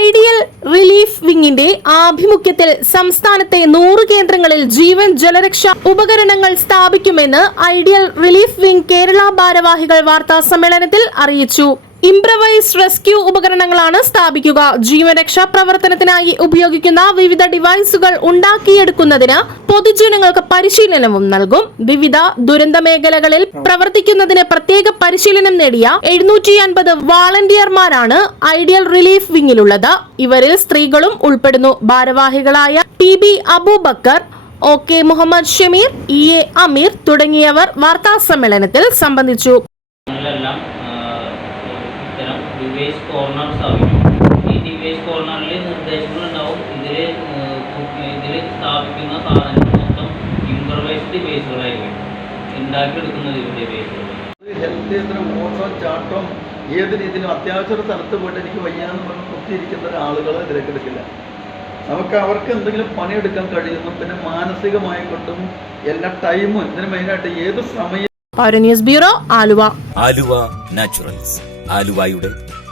Ideal relief വിങ്ങിന്റെ ആഭിമുഖ്യത്തിൽ സംസ്ഥാനത്തെ നൂറ് കേന്ദ്രങ്ങളിൽ ജീവൻ ജലരക്ഷാ ഉപകരണങ്ങൾ സ്ഥാപിക്കുമെന്ന് ഐഡിയൽ റിലീഫ് വിംഗ് കേരള ഭാരവാഹികൾ വാർത്താ സമ്മേളനത്തിൽ അറിയിച്ചു. ഇംപ്രവൈസ് റെസ്ക്യൂ ഉപകരണങ്ങളാണ് സ്ഥാപിക്കുക. ജീവരക്ഷാ പ്രവർത്തനത്തിനായി ഉപയോഗിക്കുന്ന വിവിധ ഡിവൈസുകൾ ഉണ്ടാക്കിയെടുക്കുന്നതിന് പൊതുജനങ്ങൾക്ക് പരിശീലനവും നൽകും. വിവിധ ദുരന്ത മേഖലകളിൽ പ്രവർത്തിക്കുന്നതിന് പ്രത്യേക പരിശീലനം നേടിയ എഴുന്നൂറ്റി അൻപത് വാളണ്ടിയർമാരാണ് ഐഡിയൽ റിലീഫ് വിങ്ങിലുള്ളത്. ഇവരിൽ സ്ത്രീകളും ഉൾപ്പെടുന്നു. ഭാരവാഹികളായ T B Abubakar O K Muhammad Shameer E A Ameer തുടങ്ങിയവർ വാർത്താ സമ്മേളനത്തിൽ സംബന്ധിച്ചു. ഡിവൈസ് കോർണർ സ്ഥാപിക്കും. ഈ ഡിവൈസ് കോർണറിൽ നിർദ്ദേശങ്ങളുണ്ടാവും. ഇതിൽ ഇതിൽ സ്ഥാപിക്കുന്ന സാധനങ്ങൾ മൊത്തം ഇംപ്രവൈസ് ഡിവൈസുകളായിരിക്കും ഉണ്ടാക്കിയെടുക്കുന്നത് ഡിവൈസുകൾ ഹെൽത്ത് ഓട്ടോ ചാട്ടം ഏത് രീതിയിലും അത്യാവശ്യ ഒരു സ്ഥലത്ത് പോയിട്ട് എനിക്ക് വയ്യാന്ന് പറഞ്ഞ് കുത്തിയിരിക്കുന്ന ആളുകൾ ഇതിലേക്ക് എടുക്കില്ല. നമുക്ക് അവർക്ക് എന്തെങ്കിലും പണിയെടുക്കാൻ കഴിയുന്നു പിന്നെ മാനസികമായി കൊണ്ടും എല്ലാ ടൈമും ഇതിന് മെയിനായിട്ട് ഏത് സമയം ബ്യൂറോ ആലുവ. ആലുവ നാച്ചുറൽസ്. ആലുവയുടെ